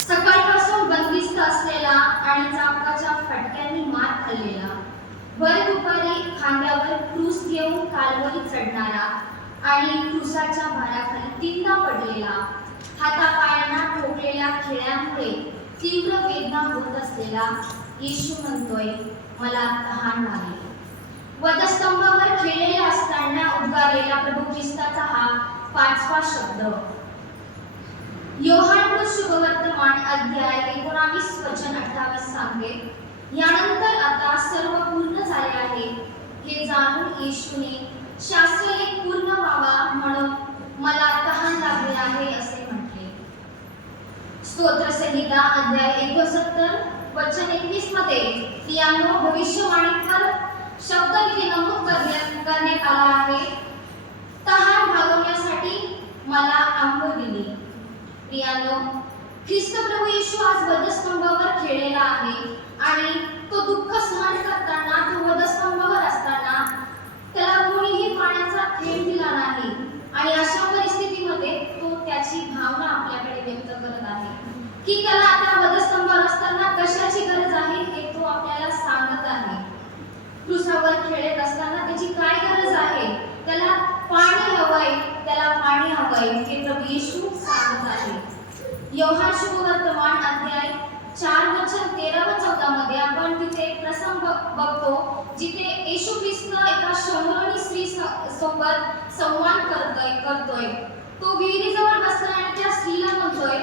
सकाळपासून बंदिस्त असलेला आणि चाबकाच्या फटक्यांनी मात खाल्लेला. वर दुपारी खांद्यावर क्रूस घेऊन कालवरी चढणारा आणि क्रुसाच्या भाराखाली तीनदा पडलेला. हातापायांना ठोकलेल्या खेळ्यामुळे तीव्र वेदना होत असलेला येशू म्हणतोय मला तहान लागली वधस्तंभावर खेळलेला असताना उद्गारलेला प्रभू ख्रिस्ताचा हा पाचवा शब्द. योहान शुभवर्तमान अध्याय एकोणावीस वचन अठ्ठावीस सांगते यानंतर आता सर्व पूर्ण झाले आहे. हे जाणून येशूने एक पूर्ण व्हावा म्हणून मला तहान लागले आहे असे म्हटले. स्तोत्र संहिता अध्याय एकोणसत्तर वचन एकवीसमध्ये प्रियानो भविष्यवाणीवर शब्द इथे नमूद करण्यात करण्यात आला आहे. तहान भागवण्यासाठी मला आंघोळ दिली. प्रियानो ख्रिस्त प्रभू येशू आज वधस्तंभावर खेळलेला आहे आणि तो दुःख सहन करताना तो वधस्तंभावर असताना त्याला कोणीही पाण्याचा थेंब दिला नाही आणि अशा परिस्थितीमध्ये तो त्याची भावना आपल्याकडे व्यक्त करत आहे की त्याला आता वधस्तंभावर असताना कशाची गरज आहे हे तो आपल्याला सांगत आहे. क्रुसावर खेळत असताना त्याची काय गरज आहे? त्याला पाणी हवंय त्याला पाणी हवंय हे प्रभू येशू सांगत आहे योहान शुभवर्तमान अध्याय चार वचन तेरा व चौदा मध्ये आपण तिथे एक प्रसंग बघ- बघतो जिथे येशू ख्रिस्त एका शंभरणी स्त्री सोबत संवाद करतोय करतोय. तो विहिरीजवळ बसला आणि त्या स्त्रीला म्हणतोय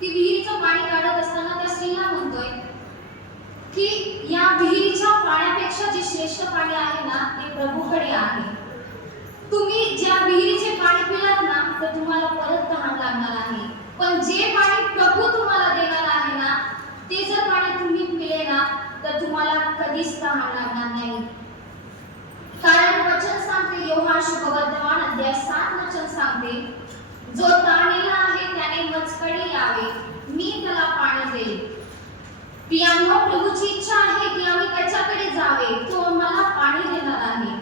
ती विहिरीचं पाणी काढत असताना त्या स्त्रीला म्हणतोय की या विहिरीच्या पाण्यापेक्षा जे श्रेष्ठ पाणी आहे ना ते प्रभूकडे आहे. तुम्ही ज्या विहिरीचे पाणी पिलात ना तर तुम्हाला परत तहान लागणार आहे. पण जे पाणी प्रभू तुम्हाला देणार आहे ना ते जर पाणी तुम्ही पिले ना तर तुम्हाला कधीच तहान लागणार नाही. कारण वचन सांगते योहान शुभवर्धमान अध्याय सात वचन सांगते जो ताणलेला आहे त्याने मचकडे यावे मी त्याला पाणी देईल पियानो प्रभूची इच्छा आहे की आम्ही त्याच्याकडे जावे तो आम्हाला पाणी देणार आहे.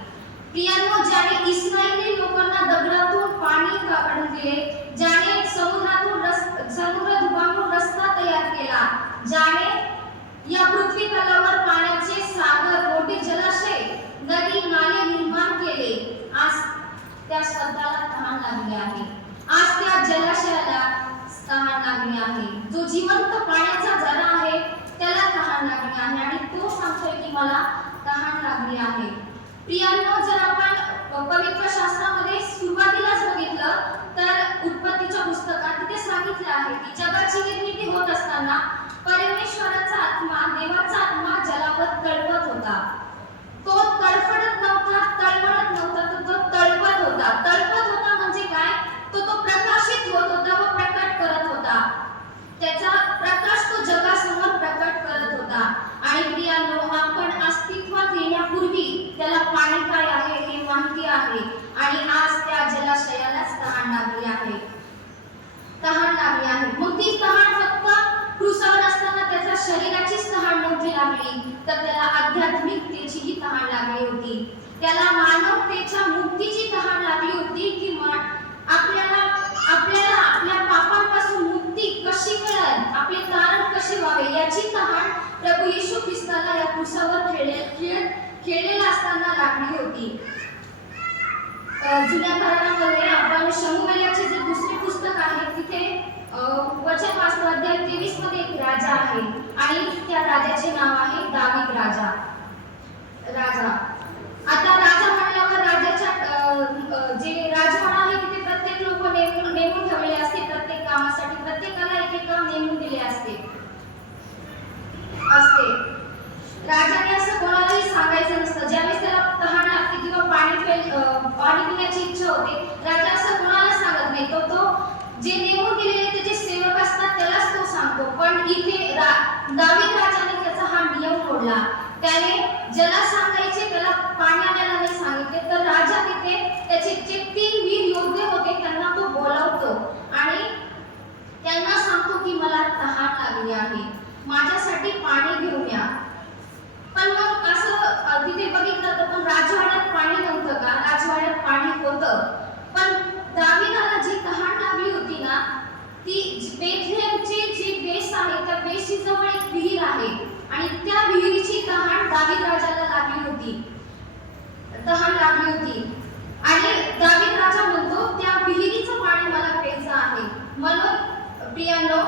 पियानो ज्याने इस्रायली लोकांना दगडातून पाणी काढून दिले ज्याने या पृथ्वी तलावर पाण्याचे सागर मोठे जलाशय नदी नाले निर्माण केले आज त्या शब्दाला तहान लागली आहे आज त्या जलाशयाला तहान लागली आहे जो जिवंत पाण्याचा झरा आहे त्याला तहान लागली आहे आणि तो सांगतोय की मला तहान लागली आहे प्रियांनो जर आपण पवित्र शास्त्रामध्ये सुरुवातीलाच बघितलं तर उत्पत्तीच्या पुस्तकात तिथे सांगितले आहे की जगाची निर्मिती होत असताना परमेश्वराचा आत्मा देवाचा आत्मा जलावर तळपत होता. तो तडफडत नव्हता तळमळत नव्हता तर तो तळपत होता. तळपत होता म्हणजे काय? तो तो प्रकाशित होत होता व प्रकट करत होता. त्याचा प्रकाश तो जगासमोर प्रकट करत होता. आणि प्रियांनो आपण अस्तित्वात येण्यापूर्वी त्याला पाणी काय आहे हे माहिती आहे. आणि आज त्या जलाशयालाच तहान लागली आहे. तहान लागली आहे. मग ती तहान फक्त क्रुसावर असताना त्याच्या शरीराचीच तहान नव्हती लागली तर त्याला आध्यात्मिकतेचीही तहान लागली होती. त्याला मानवतेच्या मुक्तीची तहान लागली होती की आपल्याला आपल्याला आपल्या पापांपासून मुक्ती कशी मिळेल आपले कारण कसे व्हावे याची तहान प्रभू येशू ख्रिस्ताला या कुसावर खेळले खेळ खेळलेला असताना लागली होती. जुन्या करारामध्ये आपण शमुवेलाचे जे दुसरे पुस्तक आहे तिथे वचन वाचतो अध्याय तेवीसमध्ये एक राजा आहे. आणि त्या राजाचे नाव आहे दावीद राजा. राजा. आता राजा म्हणल्यावर राजाच्या जे राजवाडा आहे तिथे प्रत्येक लोक नेमून नेमून ठेवले असते. प्रत्येक कामासाठी प्रत्येकाला एक एक काम नेमून दिले असते. असते. राजाने असं कोणालाही सांगायचं नसतं. ज्यावेळेस त्याला तहान लागते किंवा पाणी पाणी पिण्याची इच्छा होते राजा असं कोणाला सांगत नाही. तो तो जे नेमून सांगतो. पण इथे रा- दावीद राजाने त्याचा हा नियम फोडला त्याने ज्याला सांगायचे त्याला पाणी आणायला नाही सांगितले तर राजा तिथे त्याचे जे तीन वीर योद्धे होते त्यांना तो बोलावतो आणि त्यांना सांगतो की मला तहान लागली आहे माझ्यासाठी पाणी घेऊन या पण मग असं अ, तिथे बघितलं तर पण राजवाड्यात पाणी नव्हतं का राजवाड्यात पाणी होतं पण दाविदाला जी तहान लागली होती ना लागली होती. आणि दावीद राजा म्हणतो त्या विहिरीचं पाणी मला प्यायचं आहे. म्हणून प्रियांनो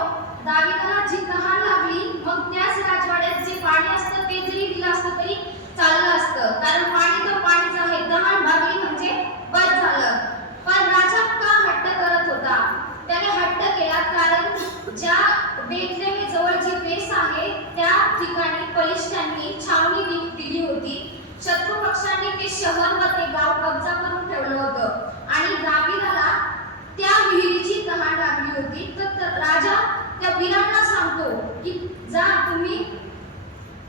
दाविदाला जी तहान लागली मग त्याच राजवाड्यात जे पाणी असतं ते जरी दिलं असतं तरी चाललं असतं. कारण पाणी तर पाणीच आहे. तहान भागली म्हणजे बस झालं. पण राजा का हट्ट करत होता? त्याने हट्ट केला कारण ज्या बेटलेमे जवळ जी बेस आहे त्या ठिकाणी बलिष्ठांनी छावणी दिली होती. शत्रू पक्षांनी ते शहर व ते गाव कब्जा करून ठेवलं होतं. आणि दाविदाला त्या विहिरीची तहान लागली होती. तर राजा त्या वीरांना सांगतो की जा तुम्ही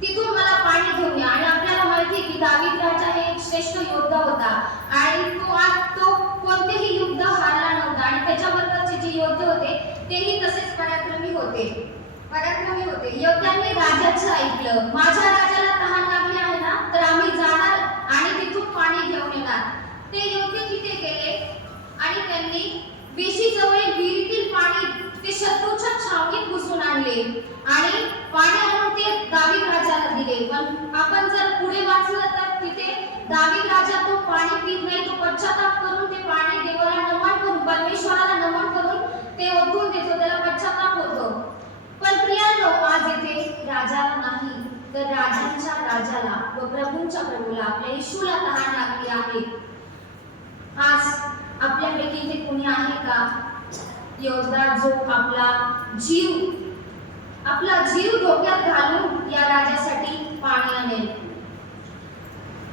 तिथून मला पाणी घेऊन या. आणि आपल्याला माहिती की दावीद राजा हे एक श्रेष्ठ योद्धा होता. आणि तो आज तो कोणतेही युद्ध हारला नव्हता. आणि त्याच्याबरोबरचे जे योद्धे होते तेही तसेच पराक्रमी होते. पराक्रमी होते. योद्ध्यांनी राजाचं ऐकलं. माझ्या राजा तहान लागली आहे ना तर आम्ही जाणार आणि तिथून पाणी घेऊन येणार ते योग्य तिथे गेले आणि त्यांनी वेशीजवळील विहिरीतील पाणी ते शत्रूच्या छावणीत घुसून आणले. आणि पाणी ते दावीद राजाला दिले. पण आपण जर पुढे वाचलं तर तिथे दावीद राजा तो पाणी पित नाही. तो पश्चाताप करून ते पाणी देवाला नमन करून परमेश्वराला नमन करून ते ओतून देतो. त्याला पश्चाताप होतो. पण प्रियांनो आज येथे राजाला नाही तर राजांच्या राजाला व प्रभूंच्या प्रभूला आपल्या येशूला तहान लागली आहे. आज आपल्यापैकी इथे कोणी आहे का? योद्धा जो आपला जीव आपला जीव धोक्यात घालून या राजासाठी पाणी आणेल.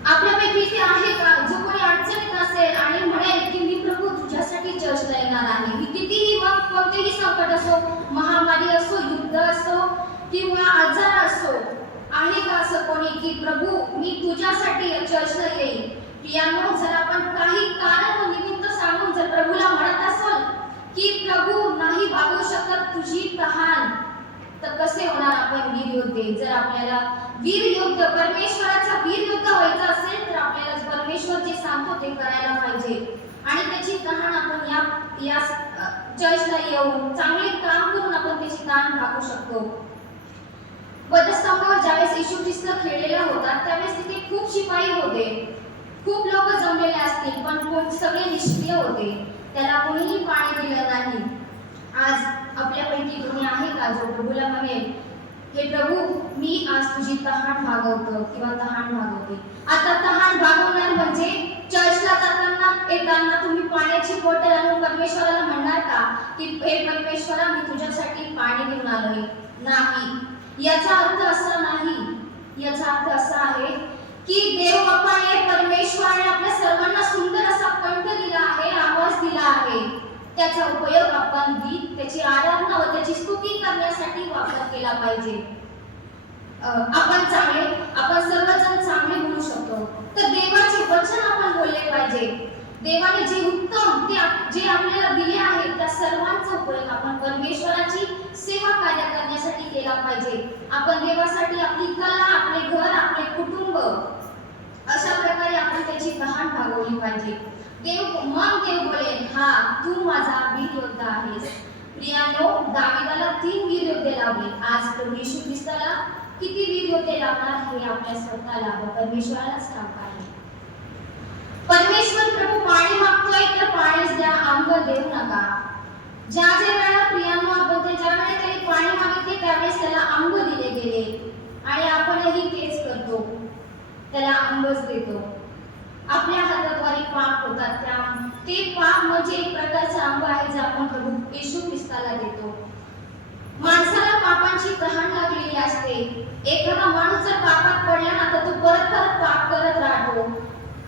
आपल्यापैकी इथे आहे का? जो कोणी अडचणीत असेल आणि म्हणेल की मी प्रभू तुझ्यासाठी चर्चला येणार आहे. ही कितीही मग कोणतेही संकट असो महामारी असो युद्ध असो किंवा आजार असो आहे का असं कोणी की प्रभू मी तुझ्यासाठी चर्चला येईल? प्रियांनो जर आपण काही कारण व निमित्त सांगून जर प्रभूला म्हणत असाल की प्रभू नाही भागू शकत तुझी तहान तर कसे होणार आपण वीर योद्धे जर आपल्याला वीर युद्ध परमेश्वराचा वीर युद्ध व्हायचं असेल तर आपल्याला परमेश्वर जे सांगतो ते करायला पाहिजे. आणि त्याची तहान आपण या या चर्चला येऊन चांगले काम करून आपण त्याची तहान भागू शकतो. वधस्तंभावर ज्यावेळेस येशू ख्रिस्त खेळलेला होता त्यावेळेस तिथे खूप शिपाई होते. खूप लोक जमलेले असतील पण कोण सगळे निष्क्रिय होते. त्याला कोणीही पाणी दिलं नाही. आज आपल्यापैकी कोणी आहे का जो प्रभूला म्हणेल हे प्रभू मी आज तुझी तहान भागवतो किंवा तहान भागवते. आता तहान भागवणार म्हणजे चर्चला जाताना येताना तुम्ही पाण्याची बॉटल आणून परमेश्वराला म्हणणार का की हे परमेश्वरा मी तुझ्यासाठी पाणी घेऊन आलोय. नाही. याचा अर्थ असा नाही. याचा अर्थ असा आहे की देव बाप्पाने परमेश्वराने आपल्या सर्वांना सुंदर असा कंठ दिला आहे आवाज दिला आहे त्याचा उपयोग आपण गीत त्याची आराधना व त्याची स्तुती करण्यासाठी वापर केला पाहिजे. आपण चांगले आपण सर्वजण चांगले म्हणू शकतो. तर देवाचे वचन आपण बोलले पाहिजे. देवाने जे उत्तम ते जे आपल्याला दिले आहे त्या सर्वांचा उपयोग आपण परमेश्वराची सेवा कार्य करण्यासाठी केला पाहिजे. आपण देवासाठी आपली कला आपले घर आपले कुटुंब अशा प्रकारे आपण त्याची गहाण भागवली पाहिजे. देव मग देव बोलेल हा तू माझा वीर योद्धा आहेस. प्रियानो दाविदाला तीन वीर योद्धे लावले. आज प्रभू येशू ख्रिस्ताला किती वीर योद्धे लावणार हे आपल्या स्वतःला व परमेश्वरालाच ठाऊक आहे. परमेश्वर प्रभू पाणी मागतोय तर पाणीच द्या अंग देऊ नका. ज्या ज्या वेळेला प्रियांनो आपण ज्या वेळेला त्याने पाणी मागितले त्यावेळेस त्याला अंग दिले गेले. आणि आपणही तेच करतो. त्याला अंगच देतो. आपल्या हाताद्वारे पाप होतात त्या. ते पाप म्हणजे एक प्रकारचा अंग आहे जे आपण प्रभू येशू ख्रिस्ताला देतो. माणसाला पापांची तहान लागलेली असते. एखादा माणूस जर पापात पडला ना तर तो परत परत पाप करत राहतो.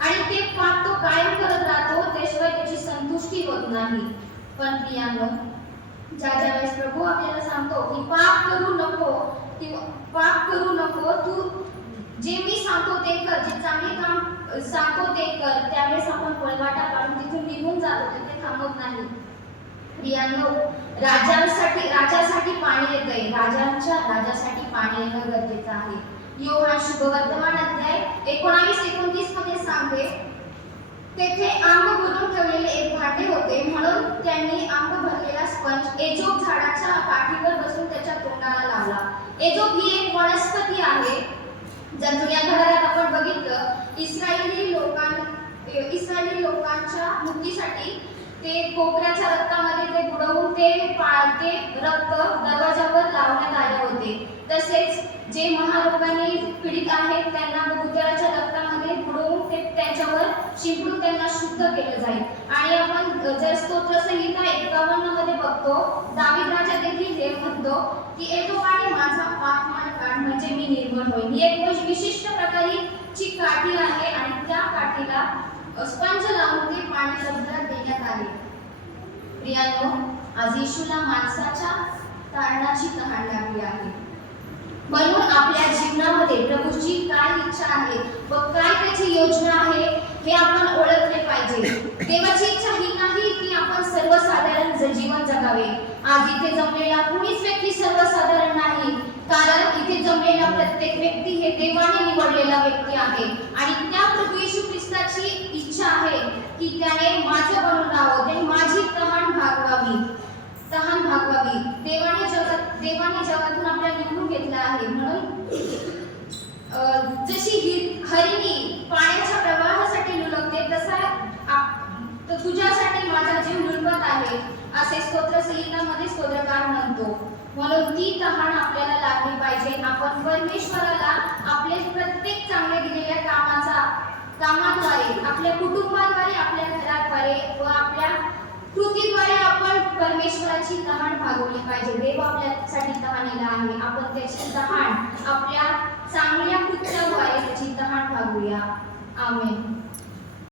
आणि ते पाप तो कायम करत राहतो त्याशिवाय त्याची संतुष्टी होत नाही. पण प्रियांनो ज्या ज्या वेळेस प्रभू आपल्याला सांगतो की पाप करू नको किंवा पाप करू नको तू जे मी सांगतो ते कर जे चांगले काम अ, सांगतो कर त्यावेळेस आपण पळवाटा काढून तिथून निघून जातो तिथे थांबत नाही. राजांसाठी राजासाठी पाणी येतंय राजांच्या राजासाठी पाणी येणं गरजेचं आहे. योहान शुभवर्तमान अध्याय एकोणावीस एकोणतीसमध्ये सांगते. तेथे आंब भरून ठेवलेले एक भांडे होते. म्हणून त्यांनी आंब भरलेला स्पंज एजोब झाडाच्या पाठीवर बसून त्याच्या तोंडाला लावला. एजोब ही एक वनस्पती आहे. जर जुन्या घरात आपण बघितलं इस्रायली लोकां इस्रायली लोकांच्या मुक्तीसाठी ते कोकऱ्याच्या रक्तामध्ये ते बुडवून ते पाळते ते रक्त दरवाजावर लावण्यात आले होते. तसेच जे महारोगाने पीडित आहेत त्यांना भूतळाच्या रक्तामध्ये बुडवून ते त्यांच्यावर शिंपडून त्यांना शुद्ध केलं जाईल. आणि आपण जर स्तोत्र संहिता एकावन्नमध्ये बघतो दावीद राजा देखील हे म्हणतो की येतो आणि माझा पाप म्हणजे मी निर्मळ होईल ही एक विशिष्ट प्रकारे ची काठी आहे आणि त्या काठीला स्पंज लावून ते पाणी समुद्रात देण्यात आले. प्रियानो आज येशूला माणसाच्या तारणाची तहान लागली आहे. म्हणून आपल्या जीवनामध्ये प्रभूची काय इच्छा आहे व काय त्याची योजना आहे हे आपण ओळखले पाहिजे. देवाची इच्छा ही नाही की आपण सर्वसाधारण ज- जीवन जगावे. आज इथे जमलेला कुणीच व्यक्ती सर्वसाधारण नाही. कारण इथे जमलेला प्रत्येक व्यक्ती हे देवाने निवडलेला व्यक्ती आहे. आणि त्या प्रभू येशू ख्रिस्ताची इच्छा आहे की त्याने माझं बनून राहावं त्याने माझी तहान भागवावी. तहान भागवावी. देवाने जगात देवाने जगातून आपल्याला निवडून घेतलं आहे. म्हणून जशी हि- हरिणी पाण्याच्या प्रवाहासाठी लुलकते तसा आप- तुझ्यासाठी माझा जीव लुलपत आहे असे स्तोत्र संहितामध्ये स्तोत्रकार म्हणतो. म्हणून ती तहान आपल्याला लागली पाहिजे आपण परमेश्वराला आपले प्रत्येक चांगले दिलेल्या कामाचा कामाद्वारे आपल्या कुटुंबाद्वारे आपल्या घराद्वारे व आपल्या कृतीद्वारे आपण परमेश्वराची तहान भागवली पाहिजे. देव आपल्यासाठी तहानेला आहे. आपण त्याची तहान आपल्या चांगल्या कृत्याद्वारे त्याची तहान भागूया आमेन.